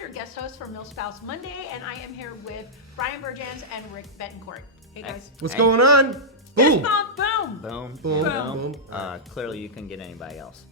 your guest host for MilSpouse Monday, and I am here with Bryan Bergjans and Rick Bettencourt. Hey guys. What's going on? Boom. Boom. Boom. Boom. Boom. Clearly, you couldn't get anybody else.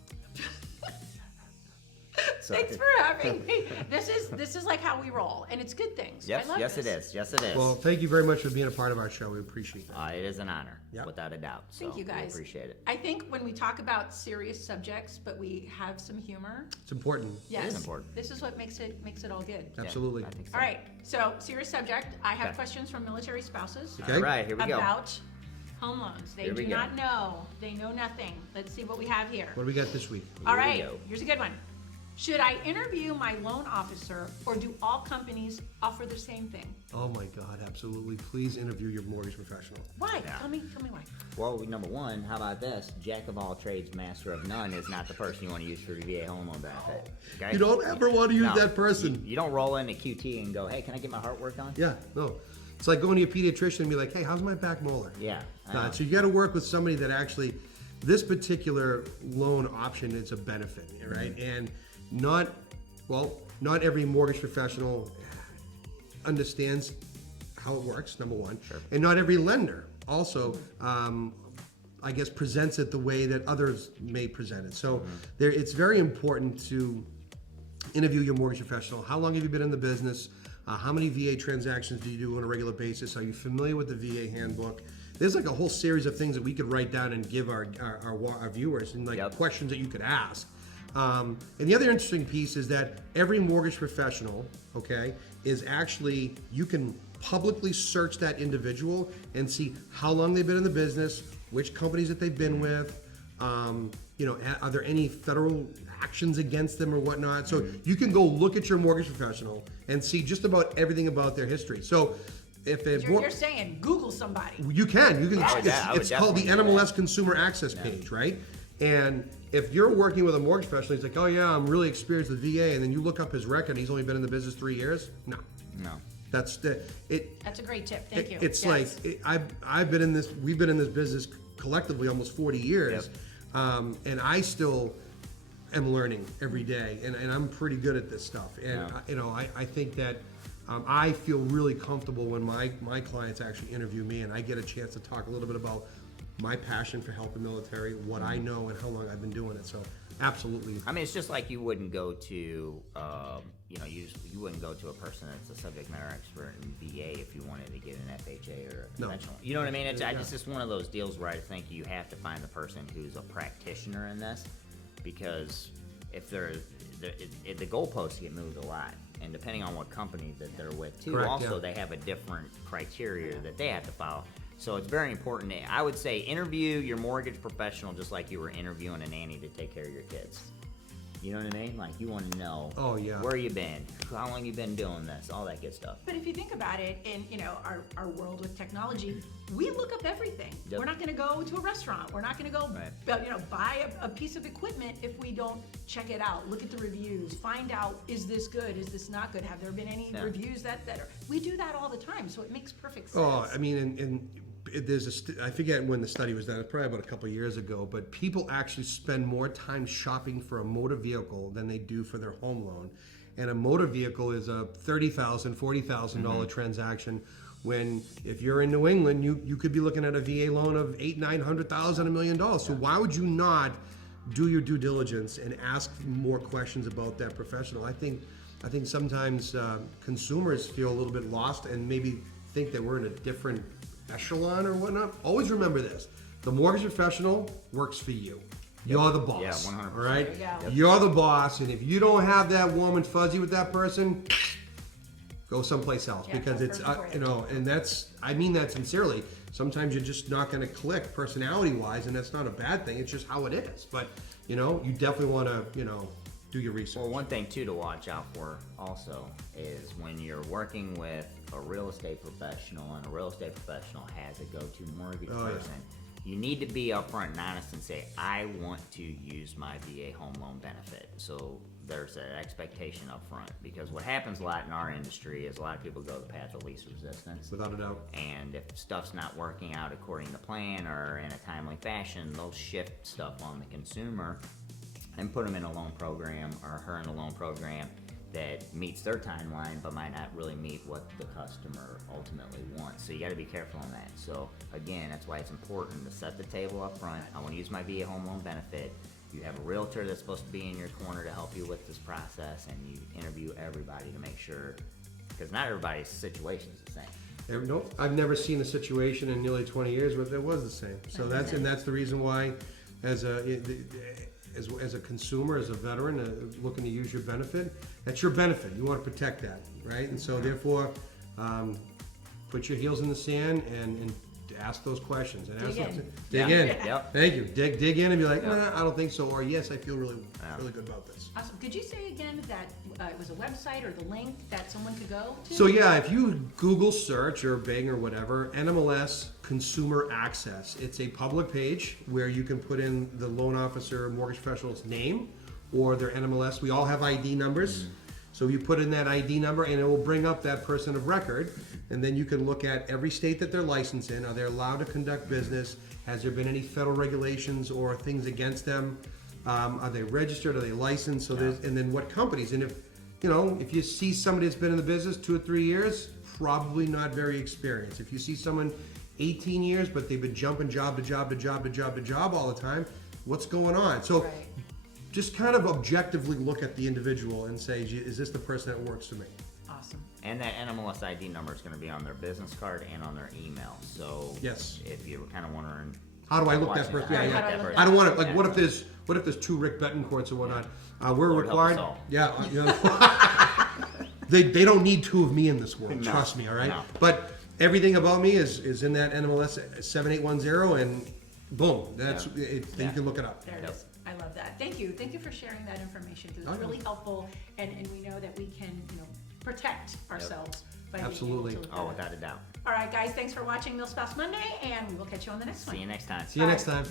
Thanks for having me. This is like how we roll, and it's good things. Yes, I love yes, this. it is. Yes, it is. Well, thank you very much for being a part of our show. We appreciate that. It is an honor, Yep. without a doubt. So Thank you guys. We appreciate it. I think when we talk about serious subjects, but we have some humor, It's important. yes, is important. this is what makes it all good. Absolutely. I think so. All right, so serious subject. I have Okay. questions from military spouses Okay. All right, here we go. about home loans. They Here we do go. not know. They know nothing. Let's see what we have here. What do we got this week? All Here we right, go. here's a good one. Should I interview my loan officer, or do all companies offer the same thing? Oh my God, absolutely. Please interview your mortgage professional. Why? Yeah. Tell me why. Well, number one, how about this? Jack of all trades, master of none is not the person you want to use for your VA home loan benefit. Okay? You don't ever want to use No. that person. You don't roll into QT and go, hey, can I get my heart worked on? Yeah, no. It's like going to your pediatrician and be like, hey, how's my back molar? Yeah. I know. So you got to work with somebody that actually, this particular loan option is a benefit, right? Mm-hmm. And not every mortgage professional understands how it works, number one. Sure. And not every lender also, I guess, presents it the way that others may present it. So it's very important to interview your mortgage professional. How long have you been in the business? How many VA transactions do you do on a regular basis? Are you familiar with the VA handbook? There's like a whole series of things that we could write down and give our viewers, and like Yep. questions that you could ask. And the other interesting piece is that every mortgage professional, okay, is actually, you can publicly search that individual and see how long they've been in the business, which companies that they've been with, are there any federal actions against them or whatnot. So you can go look at your mortgage professional and see just about everything about their history. So if You're saying Google somebody. you can. I would It's called the definitely do NMLS Consumer Access page, right? And if you're working with a mortgage professional, he's like, oh yeah, I'm really experienced with VA, and then you look up his record, he's only been in the business 3 years. No, No. that's it. That's a great tip. Thank you. It's Yes. I've been in this. We've been in this business collectively almost 40 years, and I still am learning every day, and I'm pretty good at this stuff. And I think that. I feel really comfortable when my clients actually interview me, and I get a chance to talk a little bit about my passion for helping military, what I know, and how long I've been doing it. So, absolutely. I mean, it's just like you wouldn't go to, you wouldn't go to a person that's a subject matter expert in VA if you wanted to get an FHA or a No. conventional. You know what I mean? It's just one of those deals where I think you have to find the person who's a practitioner in this, because if the goalposts get moved a lot, and depending on what company that they're with too, Correct, also yeah. they have a different criteria that they have to follow. So it's very important. I would say interview your mortgage professional just like you were interviewing a nanny to take care of your kids. You know what I mean? Like, you want to know, Oh, yeah. where you been, how long you been doing this, all that good stuff. But if you think about it, in our world with technology, we look up everything. Yep. We're not going to go to a restaurant. We're not going to go, Right. buy a piece of equipment if we don't check it out. Look at the reviews. Find out, is this good? Is this not good? Have there been any reviews that are? We do that all the time, so it makes perfect sense. Oh, I mean, and there's I forget when the study was done. It's probably about a couple of years ago. But people actually spend more time shopping for a motor vehicle than they do for their home loan. And a motor vehicle is a $30,000, $40,000 transaction. When if you're in New England, you could be looking at a VA loan of $800,000, $900,000, $1 million. So why would you not do your due diligence and ask more questions about that professional? I think sometimes consumers feel a little bit lost and maybe think that we're in a different echelon or whatnot. Always remember this: the mortgage professional works for you. You're the boss. Yeah, 100%. All right. There you go. You're the boss, and if you don't have that warm and fuzzy with that person, go someplace else, Yeah, because that's it's perfect for you. and I mean that sincerely. Sometimes you're just not going to click personality-wise, and that's not a bad thing. It's just how it is. But you definitely want to do your research. Well, one thing too to watch out for also is when you're working with a real estate professional, and a real estate professional has a go-to mortgage person, you need to be upfront and honest and say, I want to use my VA home loan benefit. So there's an expectation up front, because what happens a lot in our industry is a lot of people go the path of least resistance. Without a doubt. And if stuff's not working out according to plan or in a timely fashion, they'll shift stuff on the consumer and put them in a loan program, or her in a loan program that meets their timeline, but might not really meet what the customer ultimately wants. So you got to be careful on that. So again, that's why it's important to set the table up front. I want to use my VA home loan benefit. You have a realtor that's supposed to be in your corner to help you with this process, and you interview everybody to make sure, because not everybody's situation is the same. No, I've never seen a situation in nearly 20 years where it was the same. So that's the reason why, as a consumer, as a veteran, looking to use your benefit, that's your benefit. You want to protect that, right? And so therefore, put your heels in the sand and ask those questions and dig in. Yep. Thank you. Dig in and be like, nah, I don't think so, or yes, I feel really good about this. Awesome. Could you say again that it was a website or the link that someone could go to? So yeah, if you Google search or Bing or whatever, NMLS Consumer Access, it's a public page where you can put in the loan officer, mortgage professional's name or their NMLS. We all have ID numbers. So you put in that ID number and it will bring up that person of record, and then you can look at every state that they're licensed in. Are they allowed to conduct business? Has there been any federal regulations or things against them? Are they registered? Are they licensed? So there's, and then what companies? And if you see somebody that's been in the business 2 or 3 years, probably not very experienced. If you see someone 18 years, but they've been jumping job to job to job to job to job all the time, what's going on? So just kind of objectively look at the individual and say, is this the person that works for me? Awesome. And that NMLS ID number is going to be on their business card and on their email. So yes, if you're kind of wondering, how do I look that person? I don't want it. Like, what if there's 2 Rick Bettencourts or whatnot? We're required. Yeah, they don't need 2 of me in this world. No. Trust me. All right. No. But everything about me is in that NMLS 7810, and boom, that's it. You can look it up. There it is. I love that. Thank you. Thank you for sharing that information, because it's really helpful, and we know that we can, protect ourselves by Absolutely. being able to look at without a doubt. All right, guys, thanks for watching Milspouse Monday, and we will catch you on the next one. See you next time. See you next time.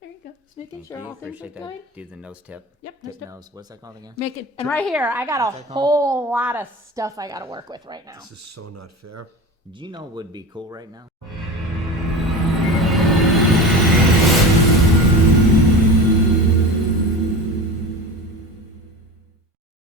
There you go. Just making Thank sure you. all things are Appreciate good. that. Do the nose tip. Yep, Tip nose tip. nose. What's that called again? Make it, and right here, I got a What's that called? whole lot of stuff I got to work with right now. This is so not fair. Do you know what would be cool right now?